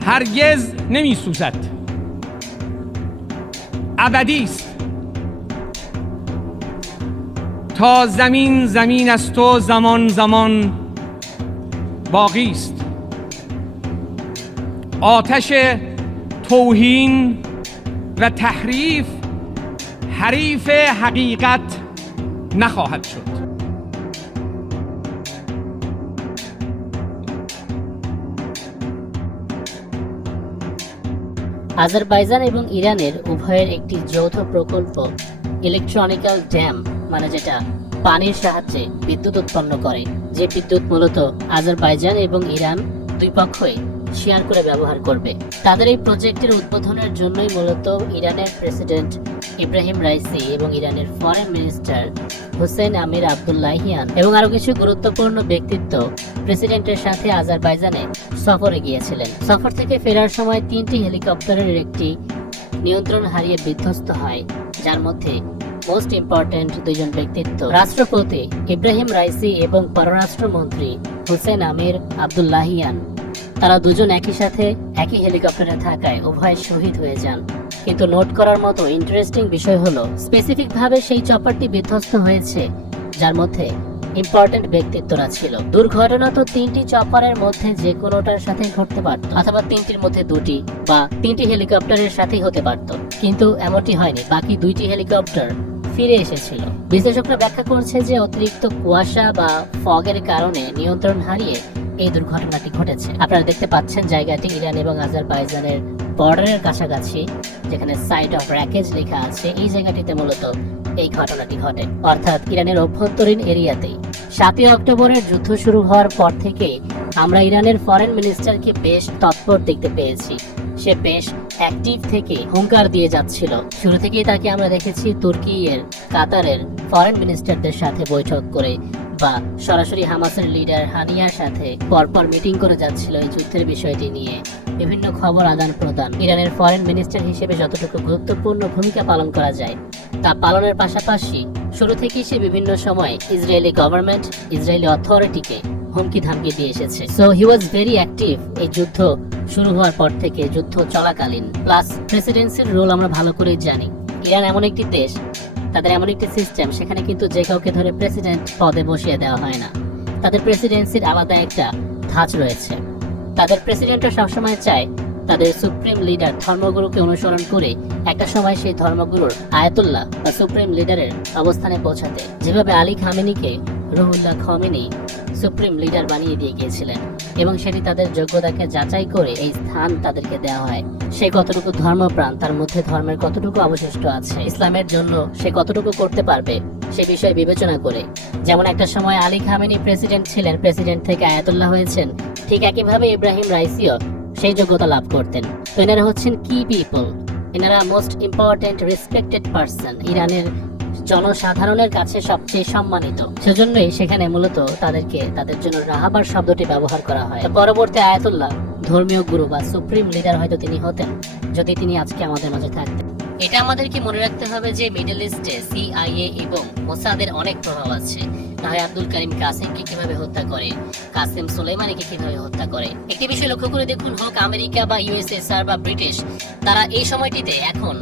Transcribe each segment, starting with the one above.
هرگز نمی سوزد، ابدی است. تا زمین زمین است و زمان زمان باقی است. آتش توهین و تحریف حریف حقیقت نخواهد شد. Azerbaijan এবং ইরানের উভয়ের একটি যৌথ প্রকল্প ইলেকট্রনিক্যাল ড্যাম, মানে যেটা পানির সাহায্যে বিদ্যুৎ উৎপন্ন করে, যে বিদ্যুৎ মূলত আজারবাইজান এবং ইরান দুই পক্ষই শেয়ার করে ব্যবহার করবে। তাদের এই প্রজেক্টের উদ্বোধনের জন্যই মূলত ইরানের প্রেসিডেন্ট ইব্রাহিম রাইসি এবং ইরানের foreign minister Hossein Amir Abdollahian এবং আরো কিছু গুরুত্বপূর্ণ ব্যক্তিত্ব প্রেসিডেন্টের সাথে আজারবাইজানে সফরে গিয়েছিলেন। সফর থেকে ফেরার সময় 3টি হেলিকপ্টারের একটি নিয়ন্ত্রণ হারিয়ে বিধ্বস্ত হয়, যার মধ্যে মোস্ট ইম্পর্টেন্ট দুইজন ব্যক্তিত্ব রাষ্ট্রপতি ইব্রাহিম রাইসি এবং পররাষ্ট্রমন্ত্রী হুসেইন আমির আবদুল্লাহিয়ান। তারা দুজন একই সাথে একই হেলিকপ্টারে থাকায় উভয় শহীদ হয়ে যান। কিন্তু নোট করার মতো ইন্টারেস্টিং বিষয় হলো স্পেসিফিক ভাবে সেই চপারটি বিধ্বস্ত হয়েছে যার মধ্যে ইম্পর্টেন্ট ব্যক্তিত্বরা ছিল। দুর্ঘটনা তো 3টি চপারের মধ্যে যে কোনোটার সাথে ঘটতে পারত, অথবা 3টির মধ্যে 2টি বা 3টি হেলিকপ্টারের সাথেই হতে পারত, কিন্তু এমনটি হয়নি। বাকি 2টি হেলিকপ্টার ফিরে এসেছিল। বিশ্লেষকরা ব্যাখ্যা করছে যে অতিরিক্ত কুয়াশা বা ফগের কারণে নিয়ন্ত্রণ হারিয়ে এই দুর্ঘটনাটি ঘটেছে। আপনারা দেখতে পাচ্ছেন জায়গাটি ইরান এবং আজারবাইজানের বর্ডারের কাছাকাছি, যেখানে সাইট অফ র্যাকেজ লেখা আছে। এই জায়গাটিতে মূলত এই ঘটনাটি ঘটে, অর্থাৎ ইরানের অভ্যন্তরীণ এরিয়াতেই। 7 অক্টোবরের যুদ্ধ শুরু হওয়ার পর থেকে আমরা ইরানের ফরেন মিনিস্টারকে বেশ তৎপর দেখতে পেয়েছি। সে বেশ অ্যাক্টিভ থেকে হুঙ্কার দিয়ে যাচ্ছিল। শুরু থেকেই তাকে আমরা দেখেছি তুর্কি এর, কাতারের ফরেন মিনিস্টারদের সাথে বৈঠক করে বা সরাসরি হামাসের লিডার হানিয়ার সাথে পরপর মিটিং করে যাচ্ছিল এই যুদ্ধের বিষয়টি নিয়ে। বিভিন্ন খবর আদান প্রদান। ইরানের ফরেন মিনিস্টার হিসেবে যতটুকু গুরুত্বপূর্ণ ভূমিকা পালন করা যায় তা পালনের পাশাপাশি শুরু থেকেই সে বিভিন্ন সময় ইসরায়েলি গভর্নমেন্ট, ইসরায়েলি অথরিটিকে হুমকি ধামকি দিয়ে এসেছে। So he was very active এই যুদ্ধ শুরু হওয়ার পর থেকে, যুদ্ধ চলাকালীন। প্লাস প্রেসিডেন্সির রোল আমরা ভালো করেই জানি। ইরান এমন একটি দেশ, তাদের এমন একটি সিস্টেম, সেখানে কিন্তু যে কাউকে ধরে প্রেসিডেন্ট পদে বসিয়ে দেওয়া হয় না। তাদের প্রেসিডেন্সির আলাদা একটা ধাঁচ রয়েছে। তাদের প্রেসিডেন্টরা সবসময় চায় তাদের সুপ্রিম লিডার ধর্মগুরুকে অনুসরণ করে একটা সময় সেই ধর্মগুরুর আয়াতুল্লাহ বা সুপ্রিম লিডারের অবস্থানে পৌঁছাতে। যেভাবে আলী খামেনিকে রুহুল্লাহ খামেনি সুপ্রিম লিডার বানিয়ে দিয়ে গিয়েছিলেন, এবং সেটি তাদের যোগ্যতাকে যাচাই করে এই স্থান তাদেরকে দেওয়া হয়। সে কতটুকু ধর্মপ্রাণ, তার মধ্যে ধর্মের কতটুকু অবশিষ্ট আছে, ইসলামের জন্য সে কতটুকু করতে পারবে সে বিষয়ে বিবেচনা করে। যেমন একটা সময় আলী খামেনি প্রেসিডেন্ট ছিলেন, প্রেসিডেন্ট থেকে আয়াতুল্লাহ হয়েছেন, ঠিক একইভাবে ইব্রাহিম রাইসিও সেই যোগ্যতা লাভ করতেন। তো এনারা হচ্ছেন কি পিপল, এনারা মোস্ট ইম্পর্টেন্ট রেসপেক্টেড পার্সন, ইরানের জনসাধারণের কাছে সবচেয়ে সম্মানিত। সেজন্যই সেখানে মূলত তাদেরকে তাদের জন্য রাহাবার শব্দটি ব্যবহার করা হয়। পরবর্তী আয়াতুল্লাহ ধর্মীয় গুরু বা সুপ্রিম লিডার হয়তো তিনি হতেন যদি তিনি আজকে আমাদের মাঝে থাকতেন। এটা আমাদেরকে মনে রাখতে হবে যে মিডল ইস্টে সিআইএ এবং মোসাদের অনেক প্রভাব আছে। নাহয় আব্দুল করিম কাসেমকে কিভাবে হত্যা করে, কাসেম সুলাইমানিকে কিভাবে হত্যা করে। একটি বিষয় লক্ষ্য করে দেখুন, হোক আমেরিকা বা ইউএসএসআর বা ব্রিটিশ, তারা এই সময়টিতে এখন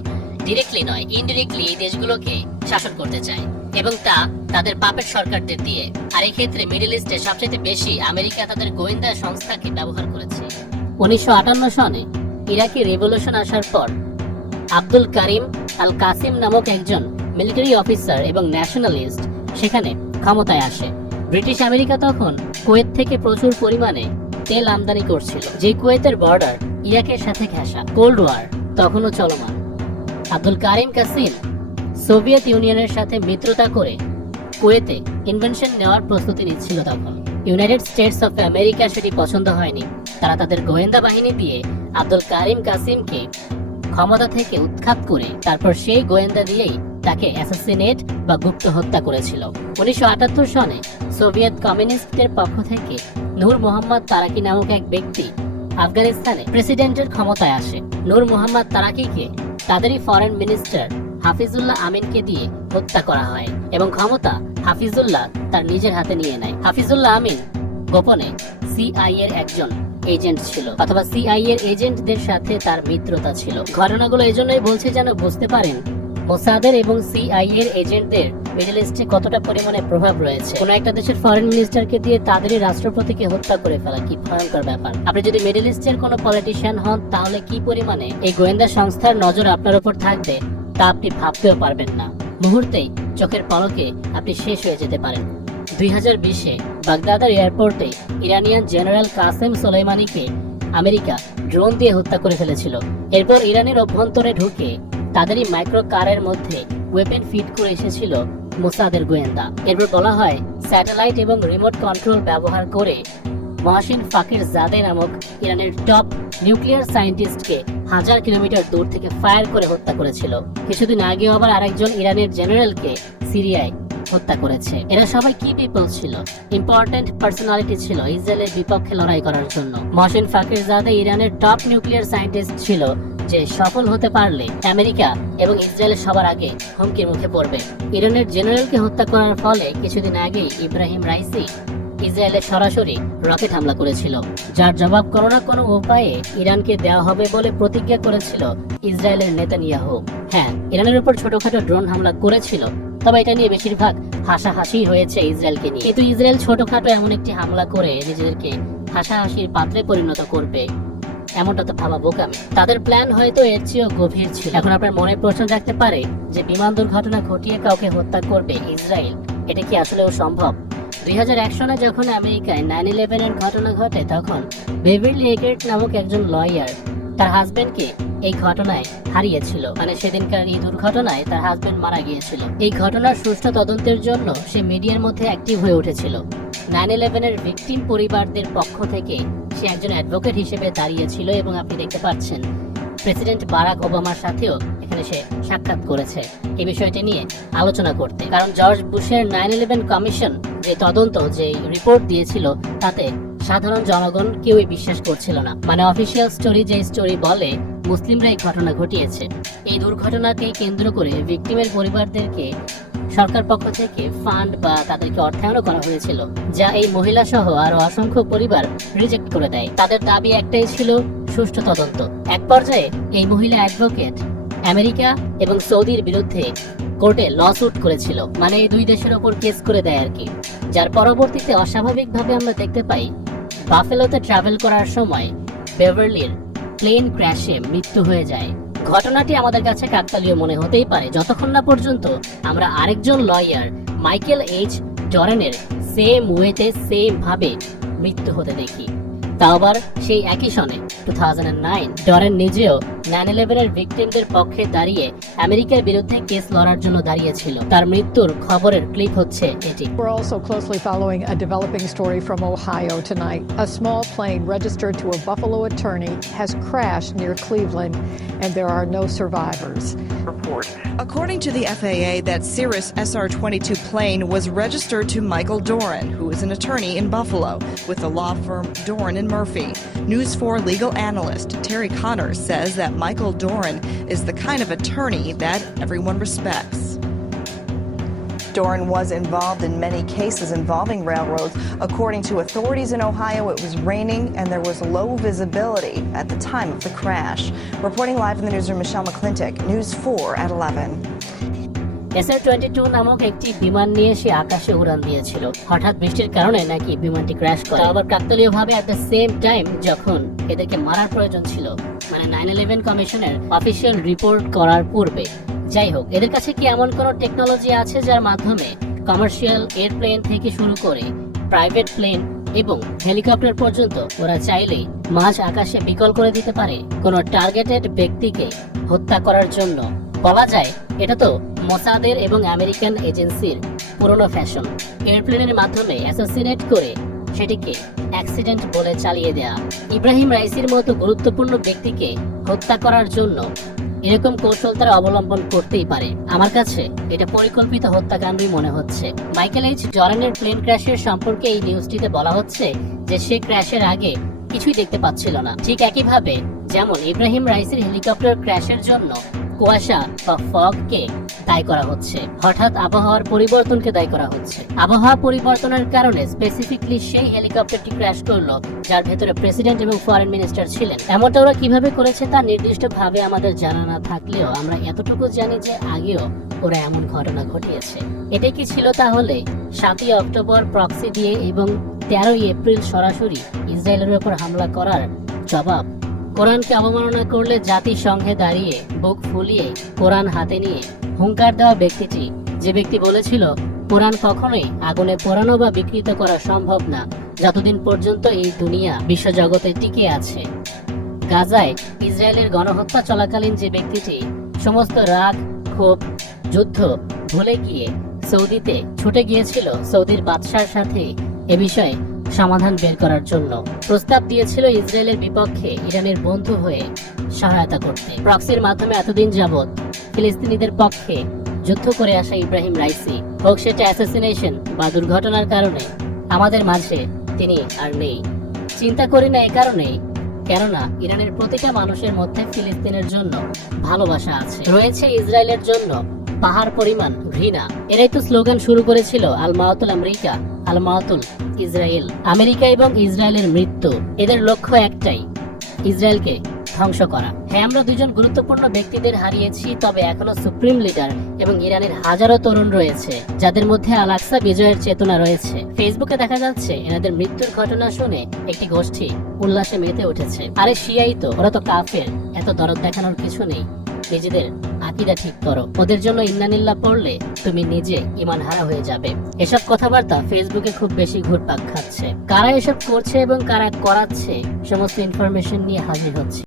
ডিরেক্টলি নয় ইনডিরেক্টলি এই দেশগুলোকে শাসন করতে চায়, এবং তা তাদের পাপেট সরকারদের দিয়ে। আর এই ক্ষেত্রে মিডল ইস্টে সবচেয়ে বেশি আমেরিকা তাদের গোয়েন্দা সংস্থাকে ব্যবহার করেছে। 1958 সনে ইরাকি রেভলিউশন আসার পর আব্দুল করিম আল কাসিম নামক একজন মিলিটারি অফিসার এবং ন্যাশনালিস্ট সেখানে ক্ষমতায় আসে। ব্রিটিশ আমেরিকা তখন কুয়েত থেকে প্রচুর পরিমাণে তেল আমদানি করছিল, যে কুয়েতের বর্ডার ইরাকের সাথে ঘেঁষা। কোল্ড ওয়ার তখনও চলমান। আব্দুল করিম কাসিম সোভিয়েত ইউনিয়নের সাথে মিত্রতা করে কুয়েতে ইনভেনশন নেওয়ার প্রস্তুতি নিচ্ছিল। তখন ইউনাইটেড স্টেটস অফ আমেরিকা সেটি পছন্দ হয়নি। তারা তাদের গোয়েন্দা বাহিনী দিয়ে আব্দুল করিম কাসিমকে ক্ষমতা থেকে উৎখাত করে তারপর সেই গোয়েন্দা দিয়েই তাকে অ্যাসাসিনেট বা গুপ্ত হত্যা করেছিল। 1978 সনে সোভিয়েত কমিউনিস্টদের পক্ষ থেকে নূর মোহাম্মদ তারাকি নামক এক ব্যক্তি আফগানিস্তানে প্রেসিডেন্টের ক্ষমতায় আসে। নূর মোহাম্মদ তারাকিকে তাদেরই ফরেন মিনিস্টার হাফিজুল্লাহ আমিনকে দিয়ে হত্যা করা হয় এবং ক্ষমতা হাফিজুল্লাহ তার নিজের হাতে নিয়ে নেয়। হাফিজুল্লাহ আমিন গোপনে সিআইএর একজন এজেন্ট ছিল অথবা সিআইএ এর এজেন্টদের সাথে তার মিত্রতা ছিল। ঘটনাগুলো এজন্যই বলছে যেন বুঝতে পারেন মোসাদের এবং সিআইএ এর এজেন্টদের মিডল ইস্টে কতটা পরিমাণে প্রভাব রয়েছে। কোন একটা দেশের ফরেন মিনিস্টারকে দিয়ে তাদেরই রাষ্ট্রপতিকে হত্যা করে ফেলা কি ভয়ঙ্কর ব্যাপার। আপনি যদি মিডল ইস্টের কোনো পলিটিশিয়ান হন তাহলে কি পরিমাণে এই গোয়েন্দা সংস্থার নজর আপনার উপর থাকবে তা আপনি ভাবতেও পারবেন না। মুহূর্তেই চোখের পলকে আপনি শেষ হয়ে যেতে পারেন। 2020-এ বাগদাদের এয়ারপোর্টে ইরানিয়ান জেনারেল কাসেম সোলেইমানিকে আমেরিকা ড্রোন দিয়ে হত্যা করে ফেলেছিল। এরপর ইরানের অভ্যন্তরে ঢুকে তাদেরই মাইক্রো কারের মধ্যে ওয়েপেন ফিট করে এসেছিল মোসাদের গোয়েন্দা। এরপর বলা হয় স্যাটেলাইট এবং রিমোট কন্ট্রোল ব্যবহার করে মহসিন ফাকির জাদে নামক ইরানের টপ নিউক্লিয়ার সায়েন্টিস্টকে 1000 কিলোমিটার দূর থেকে ফায়ার করে হত্যা করেছিল। কিছুদিন আগেও আবার আরেকজন ইরানের জেনারেলকে সিরিয়ায় হত্যা করেছে। এরা সবাই কি পিপল ছিল, ইম্পর্টেন্ট পার্সোনালিটি ছিল ইসরায়েলের বিপক্ষে লড়াই করার জন্য। মহসিন ফাকির জাদে ইরানের টপ নিউক্লিয়ার সায়েন্টিস্ট ছিল যে সফল হতে পারলে আমেরিকা এবং ইসরায়েলের সবার আগে হুমকির মুখে পড়বে। ইরানের জেনারেলকে হত্যা করার ফলে কিছুদিন আগেই ইব্রাহিম রাইসি ইসরায়েলে সরাসরি রকেট হামলা করেছিল, যার জবাব কোনো না কোনো উপায়ে ইরানকে দেওয়া হবে বলে প্রতিজ্ঞা করেছিল ইসরায়েলের নেতানিয়াহু। হ্যাঁ, ইরানের উপর ছোটখাটো ড্রোন হামলা করেছিল, তবে এটা নিয়ে বেশিরভাগ হাসাহাসি হয়েছে ইসরায়েলকে নিয়ে। কিন্তু ইসরায়েল ছোটখাটো এমন একটি হামলা করে নিজেদেরকে হাসাহাসির পাত্রে পরিণত করবে এমনটা তো ভাবা বোকামি। তাদের প্ল্যান হয়তো এর চেয়েও গভীর ছিল। এখন আপনার মনে প্রশ্ন থাকতে পারে যে বিমান দুর্ঘটনা ঘটিয়ে কাউকে হত্যা করবে ইসরায়েল, এটা কি আসলেও সম্ভব? 2001 সালে যখন আমেরিকায় 9/11 এর ঘটনা ঘটে তখন বেভারলি এগার্ট নামক একজন লয়ার তার হাজবেন্ডকে এই ঘটনায় হারিয়েছিল। মানে সেদিনকার এই দুর্ঘটনায় তার হাজবেন্ড মারা গিয়েছিল। এই ঘটনার সুষ্ঠু তদন্তের জন্য সে মিডিয়ার মধ্যে অ্যাক্টিভ হয়ে উঠেছিল। 9/11 এর ভিকটিম পরিবারদের পক্ষ থেকে সে একজন অ্যাডভোকেট হিসেবে দাঁড়িয়েছিল এবং আপনি দেখতে পাচ্ছেন প্রেসিডেন্ট বারাক ওবামার সাথেও এখানে সে সাক্ষাৎ করেছে এই বিষয়টি নিয়ে আলোচনা করতে। কারণ জর্জ বুশের 9/11 কমিশন যে তদন্ত যে রিপোর্ট দিয়েছিল তাতে সাধারণ জনগণ কেউই বিশ্বাস করছিল না। মানে অফিসিয়াল স্টোরি যে স্টোরি বলে মুসলিমরা এই ঘটনা ঘটিয়েছে। এই দুর্ঘটনাকে কেন্দ্র করে ভিকটিমের পরিবারদেরকে সরকার পক্ষ থেকে ফান্ড বা তাদেরকে অর্থায়নও করা হয়েছিল, যা এই মহিলা সহ আরো অসংখ্য পরিবার রিজেক্ট করে দেয়। তাদের দাবি একটাই ছিল সুষ্ঠু তদন্ত। এক পর্যায়ে এই মহিলা অ্যাডভোকেট আমেরিকা এবং সৌদির বিরুদ্ধে কোর্টে লসুট করেছিল, মানে এই দুই দেশের ওপর কেস করে দেয় আর কি। যার পরবর্তীতে অস্বাভাবিকভাবে আমরা দেখতে পাই বাফেলোতে ট্রাভেল করার সময় বেভারলির প্লেন ক্র্যাশে মৃত্যু হয়ে যায়। ঘটনাটি আমাদের কাছে কাকতালীয় মনে হতেই পারে যতক্ষণ না পর্যন্ত আমরা আরেকজন লয়ার মাইকেল এইচ ডরেনের সেম ওয়েতে সেম ভাবে মৃত্যু হতে দেখি, তাও আবার সেই একই সনে 2009। ডরেন নিজেও 9/11 এর ভিকটিমদের পক্ষে দাঁড়িয়ে আমেরিকার বিরুদ্ধে কেস লড়ার জন্য দাঁড়িয়েছিল। তার মৃত্যুর খবরের ক্লিপ হচ্ছে এটি। We're also closely following a developing story from Ohio tonight. A small plane registered to a Buffalo attorney has crashed near Cleveland, and there are no survivors. Report. According to the FAA, that Cirrus SR-22 plane was registered to Michael Doran, who is an attorney in Buffalo with the law firm Doran and Murphy. News 4 legal analyst Terry Connors says that Michael Doran is the kind of attorney that everyone respects. Doran was involved in many cases involving railroads. According to authorities in Ohio, it was raining and there was low visibility at the time of the crash. Reporting live in the newsroom, Michelle McClintock, News 4 at 11. SR-22 নামক একটি বিমান নিয়ে সে আকাশে উড়ান দিয়েছিল। হঠাৎ বৃষ্টির কারণে নাকি বিমানটি ক্র্যাশ করে। আবার কাকতালীয়ভাবে এট দ্য সেম টাইম যখন এদেরকে মারার প্রয়োজন ছিল, মানে 9/11 কমিশনের অফিসিয়াল রিপোর্ট করার পূর্বে। যাই হোক, এদের কাছে কি এমন কোনো টেকনোলজি আছে যার মাধ্যমে কমার্শিয়াল এয়ারপ্লেন থেকে শুরু করে প্রাইভেট প্লেন এবং হেলিকপ্টার পর্যন্ত ওরা চাইলেই মাঝ আকাশে বিকল করে দিতে পারে কোনো টার্গেটেড ব্যক্তিকে হত্যা করার জন্য? বলা যায় এটা তো মোসাদের এবং আমেরিকান এজেন্সির পুরনো ফ্যাশন, এয়ারপ্লেনের মাধ্যমে অ্যাসাসিনেট করে সেটিকে অ্যাক্সিডেন্ট বলে চালিয়ে দেয়া। ইব্রাহিম রাইসির মতো গুরুত্বপূর্ণ ব্যক্তিকে হত্যা করার জন্য এরকম কৌশল তারা অবলম্বন করতেই পারে। আমার কাছে এটা পরিকল্পিত হত্যাকাণ্ডই মনে হচ্ছে। মাইকেল এইচ ডরেনের প্লেন ক্র্যাশের সম্পর্কে এই নিউজটিতে বলা হচ্ছে যে সে ক্র্যাশের আগে কিছুই দেখতে পাচ্ছিল না। ঠিক একইভাবে যেমন ইব্রাহিম রাইসির হেলিকপ্টার ক্র্যাশের জন্য কুয়াশা বা ফগকে দায়ী করা হচ্ছে, হঠাৎ আবহাওয়ার পরিবর্তনকে দায়ী করা হচ্ছে। আবহাওয়া পরিবর্তনের কারণে স্পেসিফিকলি সেই হেলিকপ্টারটি ক্র্যাশ করলো যার ভেতরে প্রেসিডেন্ট এবং ফরেন মিনিস্টার ছিলেন। এমনটা ওরা কিভাবে করেছে তা নির্দিষ্টভাবে আমাদের জানা না থাকলেও আমরা এতটুকু জানি যে আগেও ওরা এমন ঘটনা ঘটিয়েছে। এটাই কি ছিল তাহলে 7ই অক্টোবর প্রক্সি দিয়ে এবং 13ই এপ্রিল সরাসরি ইসরায়েলের উপর হামলা করার জবাব? কোরআনকে অবমাননা করলে জাতিসংঘে দাঁড়িয়ে বুক ফুলিয়ে কোরআন হাতে নিয়ে হুঙ্কার দেওয়া ব্যক্তিটি, যে ব্যক্তি বলেছিল কোরআন কখনোই আগুনে পোড়ানো বা বিকৃত করা সম্ভব না যতদিন পর্যন্ত এই দুনিয়া বিশ্বজগতে টিকে আছে। গাজায় ইসরায়েলের গণহত্যা চলাকালীন যে ব্যক্তিটি সমস্ত রাগ, ক্ষোভ, যুদ্ধ ভুলে গিয়ে সৌদিতে ছুটে গিয়েছিল সৌদির বাদশার সাথে এ বিষয়ে সমাধান বের করার জন্য, প্রস্তাব দিয়েছিল ইসরায়েলের বিপক্ষে ইরানের বন্ধু হয়ে সহায়তা করতে। প্রক্সির মাধ্যমে এতদিন যাবৎ ফিলিস্তিনিদের পক্ষে যুদ্ধ করে আসা ইব্রাহিম রাইসি, হোক সেটা অ্যাসাসিনেশন বা দুর্ঘটনার কারণে, আমাদের মাঝে তিনি আর নেই। চিন্তা করি না এ কারণেই, কেননা ইরানের প্রতিটা মানুষের মধ্যে ফিলিস্তিনের জন্য ভালোবাসা আছে, রয়েছে ইসরায়েলের জন্য পাহাড় পরিমাণ ঘৃণা। এরাই তো স্লোগান শুরু করেছিল আল মাওতুল আমেরিকা, আল মাওতুল ইসরায়েল, আমেরিকা এবং ইসরায়েলের মৃত্যু। এদের লক্ষ্য একটাই, ইসরায়েলকে ধ্বংস করা। হ্যাঁ, আমরা দুজন গুরুত্বপূর্ণ ব্যক্তিদের হারিয়েছি, তবে এখনো সুপ্রিম লিডার এবং ইরানের হাজারো তরুণ রয়েছে যাদের মধ্যে আল আকসা বিজয়ের চেতনা রয়েছে। ফেসবুকে দেখা যাচ্ছে এনাদের মৃত্যুর ঘটনা শুনে একটি গোষ্ঠী উল্লাসে মেতে উঠেছে। আরে শিয়াই তো, ওরা তো কাফের, এত দরদ দেখানোর কিছু নেই। নিজেদের আকীদা ঠিক করো, ওদের জন্য ইন্নানিল্লাহ পড়লে তুমি নিজে ঈমান হারা হয়ে যাবে। এসব কথাবার্তা ফেসবুকে খুব বেশি ঘুরপাক খাচ্ছে। কারা এসব করছে এবং কারা করাচ্ছে সমস্ত ইনফরমেশন নিয়ে হাজির হচ্ছে।